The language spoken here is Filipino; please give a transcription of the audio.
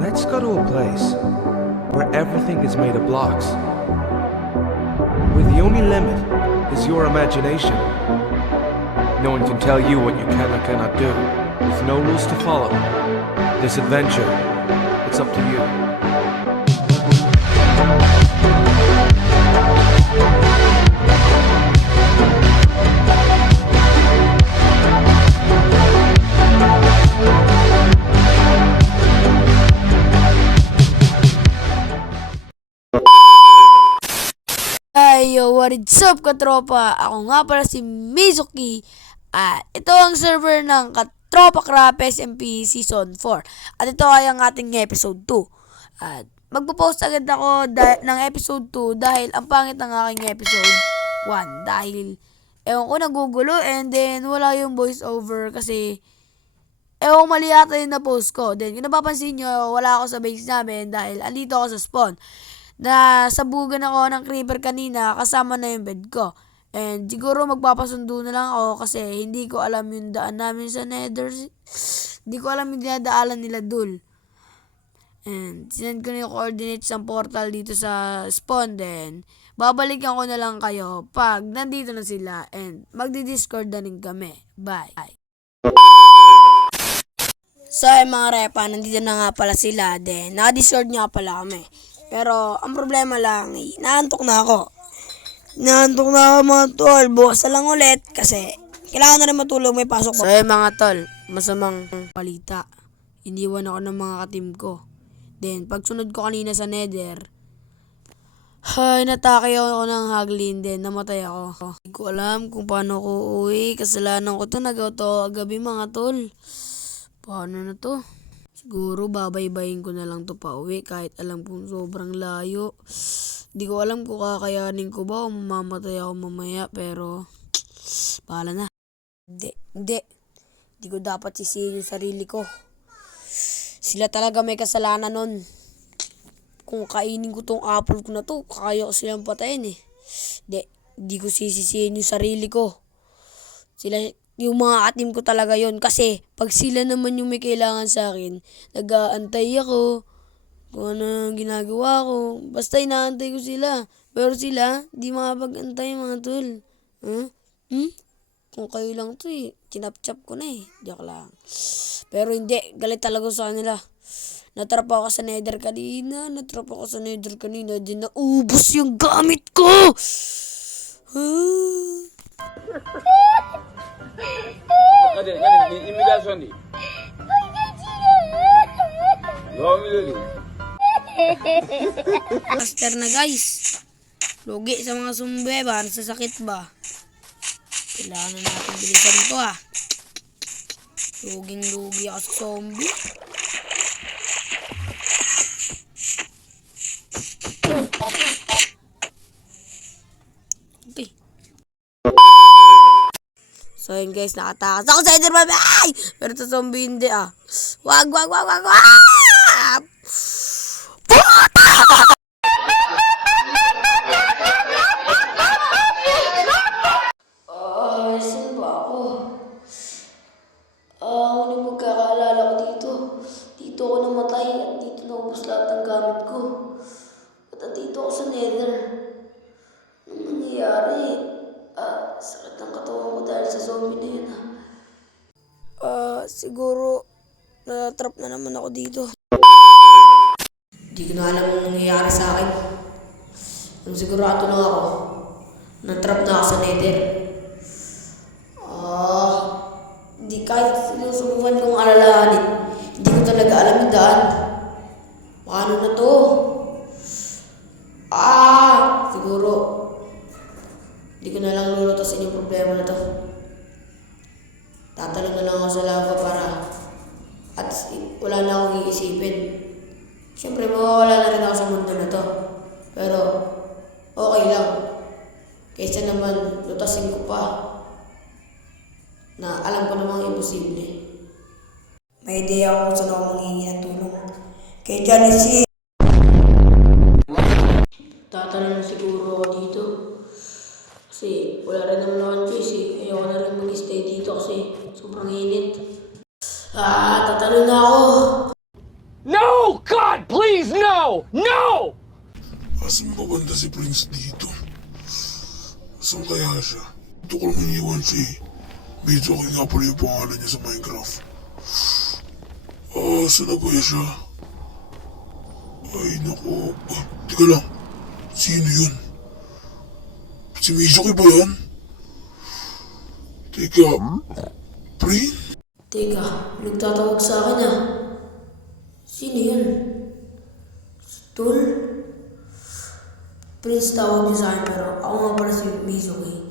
Let's go to a place where everything is made of blocks, where the only limit is your imagination. No one can tell you what you can or cannot do, with no rules to follow. This adventure, it's up to you. Yo, what is up katropa? Ako nga pala si Mizuki. Ito ang server ng Katropa Crap SMP Season 4. At ito ay ang ating episode 2. At magpo-post agad ako ng episode 2 dahil ang pangit ng aking episode 1. Dahil, ewan ko nagugulo and then wala yung voice over kasi ewan mali yata yung na-post ko. Then, kung napapansin nyo, wala ako sa base namin dahil andito ako sa spawn. Nasabugan ako ng creeper kanina kasama na yung bed ko. And siguro magpapasundo na lang ako kasi hindi ko alam yung daan namin sa nether. Hindi ko alam yung dinadaalan nila dul. And sinend ko na yung coordinates ng portal dito sa spawn. Then babalikan ko na lang kayo pag nandito na sila. And magdi-discord na rin kami. Bye. So mga repa, nandito na nga pala sila. Then naka-discord nga pala kami. Pero, ang problema lang, naantok na ako. Naantok na ako mga tol. Bukas na lang ulit kasi kailangan na rin matulog, may pasok pa. So, mga tol, masamang balita. Iniwan ako ng mga katim ko. Then, pagsunod ko kanina sa nether, natake ako ng haglin din, namatay ako. Hindi ko alam kung paano ko uuwi. Kasalanan ko to, nagaw gabi mga tol. Paano na to? Siguro babaybayin ko na lang to pa uwi kahit alam kong sobrang layo. Di ko alam kung kakayanin ko ba o mamamatay ako mamaya pero bahala na. Hindi ko dapat sisihin yung sarili ko. Sila talaga may kasalanan nun. Kung kainin ko tong apple ko na to, kaya ko silang patayin eh. Di ko sisisihin yung sarili ko. Yung mga atim ko talaga yon kasi pag sila naman yung may kailangan sa akin, nag-aantay ako kung ano ang ginagawa ko. Basta inaantay ko sila. Pero sila, di makapag-antay mga tol. Kung kayo lang to chinap-chap ko na Joke lang. Pero hindi, galit talaga sa kanila. Natrap ako sa nether kanina. Di naubos yung gamit ko! Hadi imitasyon di. Master na guys. Lugi sa mga sumbe ba? Nasasakit ba? Kailangan na natin bilisan ito Luging-lugi ako sa zombie. Okay. So yun guys, nakatakas ako sa Enderman. Ay! Pero sa zombie hindi Wag! Puta! Saan ba ako? Ngunit magkakaalala ko dito. Dito ako namatay at dito naubos lahat ng gamit ko. At dito ako sa nether. Anong nangyayari? Sakit ng katawan ko dahil sa zombie na yun siguro natrap na naman ako dito. Hindi ko na alam anong nangyayari sa akin. Sigurado lang ako. Natrap na ako sa nether. Hindi kahit sinusubukan kong alalahanin. Hindi ko talaga alam yung daan. Paano na to? Siguro hindi ko na lang lulutasin yung problema na to. Tatalon na lang ako sa lava para at wala na akong iisipin. Siyempre mawawala na rin ako sa mundo na to. Pero okay lang. Kaysa naman lutasin ko pa na alam ko namang imposible. May idea ako kung saan ako manghingi ng tulong. Kay Janice. Tatalon na siguro ako dito. Kasi wala rin naman akong choice Ayoko na rin mag-stay dito kasi sobrang init. Tatalon na ako. No! No! God, please, no! No! Asan ba banda si Prince dito? Asan kaya siya? Ito ko lang iniwan si Mizuki nga pala yung pangalan niya sa Minecraft. Saan na kaya siya? Ay naku. Teka lang. Sino yun? Si Mizuki ba yan? Teka. Prince? Teka, nagtatawag sa akin ah. Sino yun? Stool? Prince tawag niya sa akin pero ako nga pala si Mizuki.